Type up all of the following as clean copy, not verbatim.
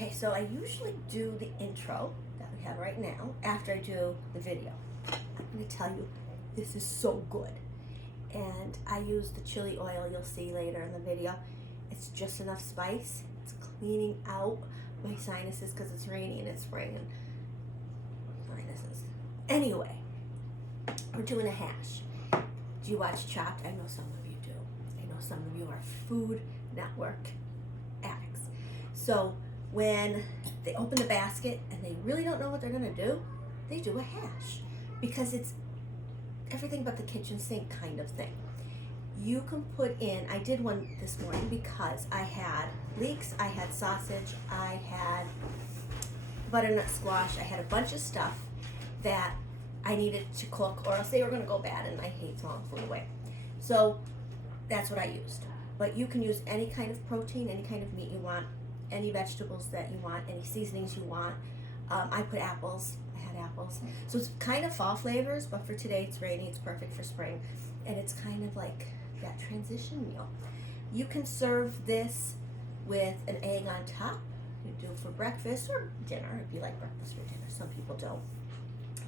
Okay, so I usually do the intro that we have right now after I do the video. I'm going to tell you, this is so good. And I use the chili oil you'll see later in the video. It's just enough spice. It's cleaning out my sinuses because it's rainy and it's spring and sinuses. Anyway, we're doing a hash. Do you watch Chopped? I know some of you do. I know some of you are Food Network addicts. So when they open the basket and they really don't know what they're gonna do, they do a hash because it's everything but the kitchen sink kind of thing. You can put in, I did one this morning because I had leeks, I had sausage, I had butternut squash, I had a bunch of stuff that I needed to cook or else they were gonna go bad, and I hate throwing food away. So that's what I used. But you can use any kind of protein, any kind of meat you want, any vegetables that you want, any seasonings you want. I put apples, I had apples. So it's kind of fall flavors, but for today it's rainy, it's perfect for spring. And it's kind of like that transition meal. You can serve this with an egg on top. You do for breakfast or dinner, if you like breakfast or dinner. Some people don't.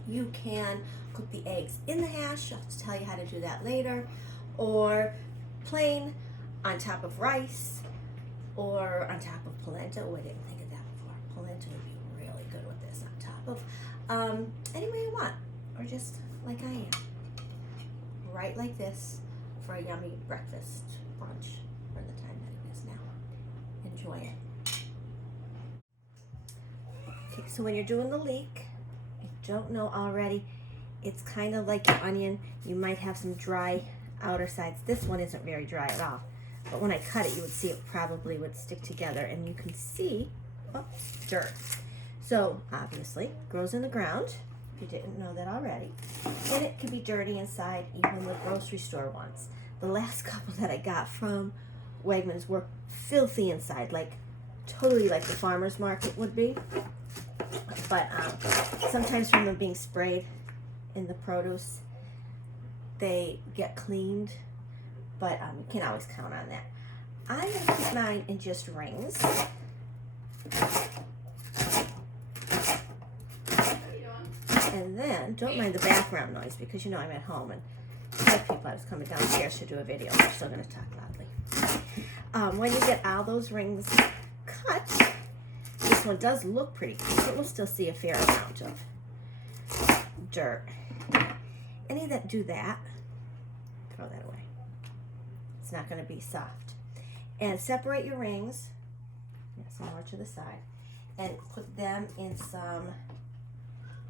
You can cook the eggs in the hash. I'll have to tell you how to do that later. Or plain on top of rice or on top of polenta. Oh, I didn't think of that before. Polenta would be really good with this on top of any way you want, or just like I am, right like this for a yummy breakfast, brunch, for the time that it is now. Enjoy it. Okay, so when you're doing the leek, if you don't know already, it's kind of like an onion. You might have some dry outer sides. This one isn't very dry at all. But when I cut it, you would see it probably would stick together, and you can see dirt. So obviously, grows in the ground, if you didn't know that already. And it can be dirty inside, even the grocery store ones. The last couple that I got from Wegmans were filthy inside, like totally like the farmer's market would be. But sometimes from them being sprayed in the produce, they get cleaned. But you can't always count on that. I'm going to keep mine in just rings. And then, don't mind the background noise because you know I'm at home and I have people that's coming downstairs to do a video. I'm still going to talk loudly. When you get all those rings cut, this one does look pretty clean, but we'll still see a fair amount of dirt. Any that do that, throw that away. It's not going to be soft. And separate your rings, some more to the side, and put them in some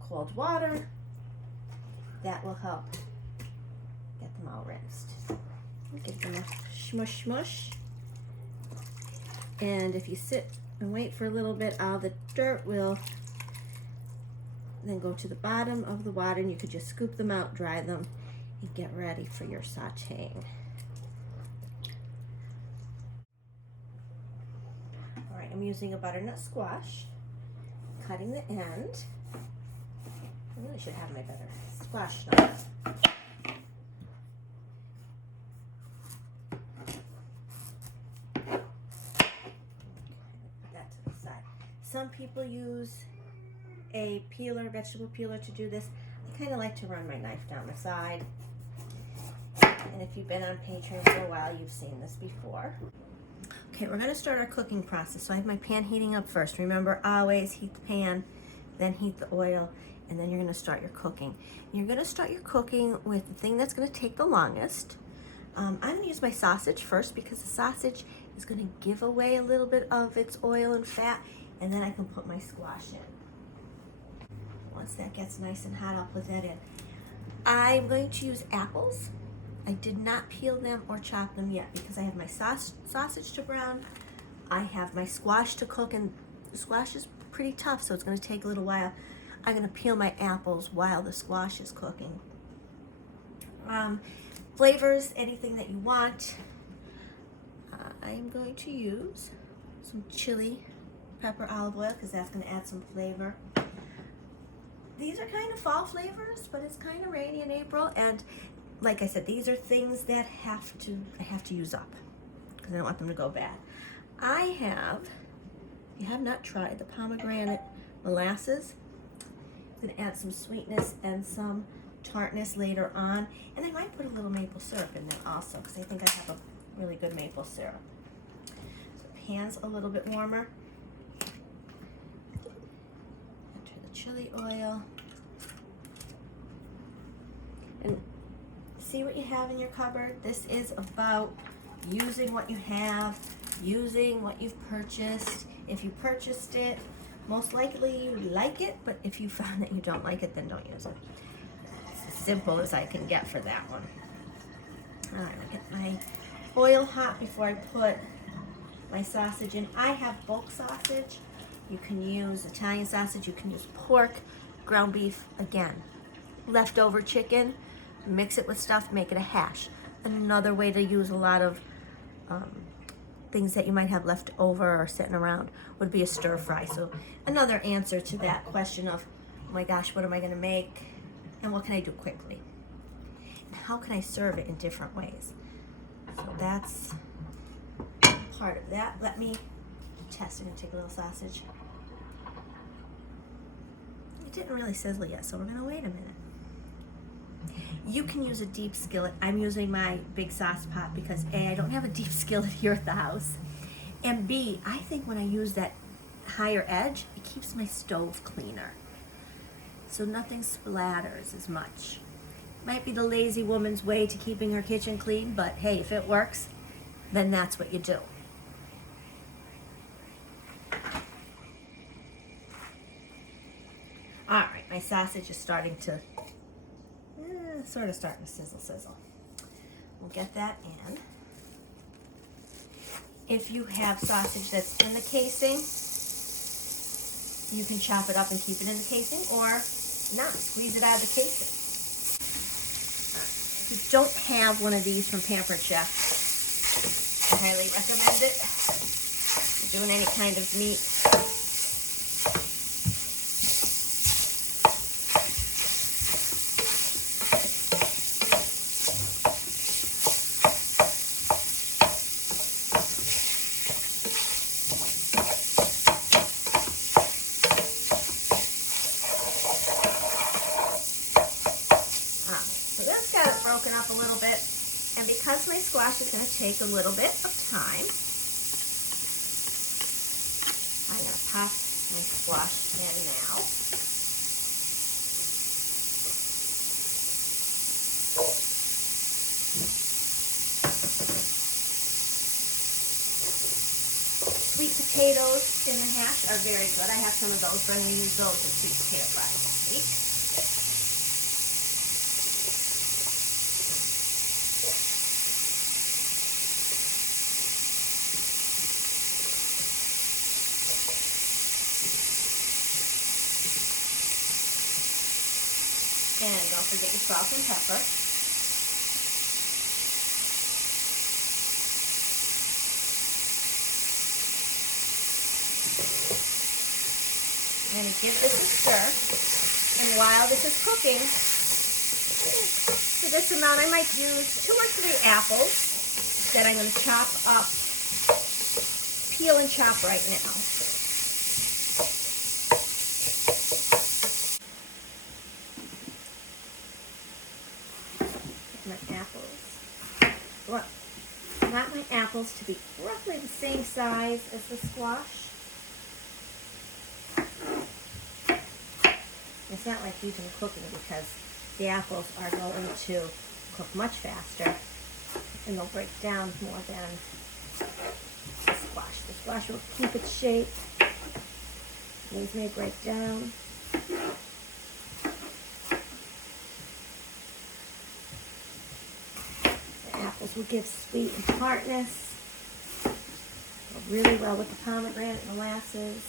cold water. That will help get them all rinsed. Give them a smush smush. And if you sit and wait for a little bit, all the dirt will then go to the bottom of the water, and you could just scoop them out, dry them, and get ready for your sauteing. I'm using a butternut squash, cutting the end. I really should have my better squash knife. Okay, put that to the side. Some people use a peeler, vegetable peeler, to do this. I kind of like to run my knife down the side. And if you've been on Patreon for a while, you've seen this before. Okay, we're going to start our cooking process. So I have my pan heating up first. Remember, always heat the pan, then heat the oil, and then you're going to start your cooking. You're going to start your cooking with the thing that's going to take the longest. I'm going to use my sausage first because the sausage is going to give away a little bit of its oil and fat, and then I can put my squash in. Once that gets nice and hot, I'll put that in. I'm going to use apples. I did not peel them or chop them yet because I have my sausage to brown. I have my squash to cook, and the squash is pretty tough, so it's going to take a little while. I'm going to peel my apples while the squash is cooking. Flavors, anything that you want. I'm going to use some chili pepper olive oil because that's going to add some flavor. These are kind of fall flavors, but it's kind of rainy in April, and like I said, these are things that I have to use up because I don't want them to go bad. I have you have not tried the pomegranate molasses. I'm gonna add some sweetness and some tartness later on. And I might put a little maple syrup in there also, because I think I have a really good maple syrup. So the pan's a little bit warmer. Enter the chili oil. And see what you have in your cupboard. This is about using what you have, using what you've purchased. If you purchased it, most likely you like it, but if you found that you don't like it, then don't use it. It's as simple as I can get for that one. All right, I'll get my oil hot before I put my sausage in. I have bulk sausage. You can use Italian sausage, you can use pork, ground beef, again. Leftover chicken, mix it with stuff, make it a hash. Another way to use a lot of things that you might have left over or sitting around would be a stir fry. So another answer to that question of, oh my gosh, what am I gonna make? And what can I do quickly? And how can I serve it in different ways? So that's part of that. Let me test it and take a little sausage. It didn't really sizzle yet, so we're gonna wait a minute. You can use a deep skillet. I'm using my big sauce pot because A, I don't have a deep skillet here at the house, and B, I think when I use that higher edge, it keeps my stove cleaner. So nothing splatters as much. Might be the lazy woman's way to keeping her kitchen clean, but hey, if it works, then that's what you do. All right, my sausage is starting to sort of starting to sizzle. We'll get that in. If you have sausage that's in the casing, you can chop it up and keep it in the casing, or not, squeeze it out of the casing. If you don't have one of these from Pampered Chef, I highly recommend it. If you're doing any kind of meat. Broken up a little bit, and because my squash is going to take a little bit of time, I'm going to pop my squash in now. Sweet potatoes in the hash are very good. I have some of those, but I'm going to use those as sweet potato fries this week. And don't forget your salt and pepper. I'm going to give this a stir. And while this is cooking, for this amount I might use 2 or 3 apples that I'm going to chop up, peel and chop right now. My apples. Well, I want my apples to be roughly the same size as the squash. It's not like keeping cooking because the apples are going to cook much faster and they'll break down more than the squash. The squash will keep its shape. These may break down. Apples will give sweet and tartness. Go really well with the pomegranate molasses.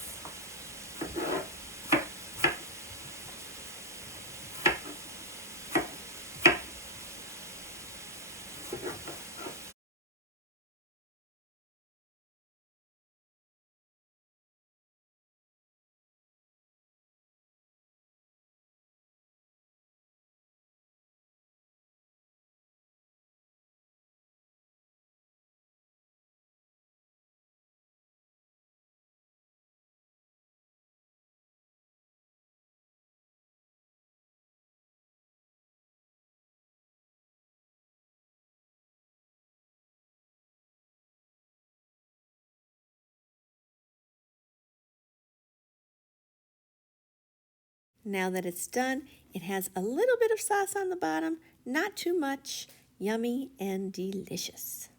Now that it's done, it has a little bit of sauce on the bottom, not too much. Yummy and delicious.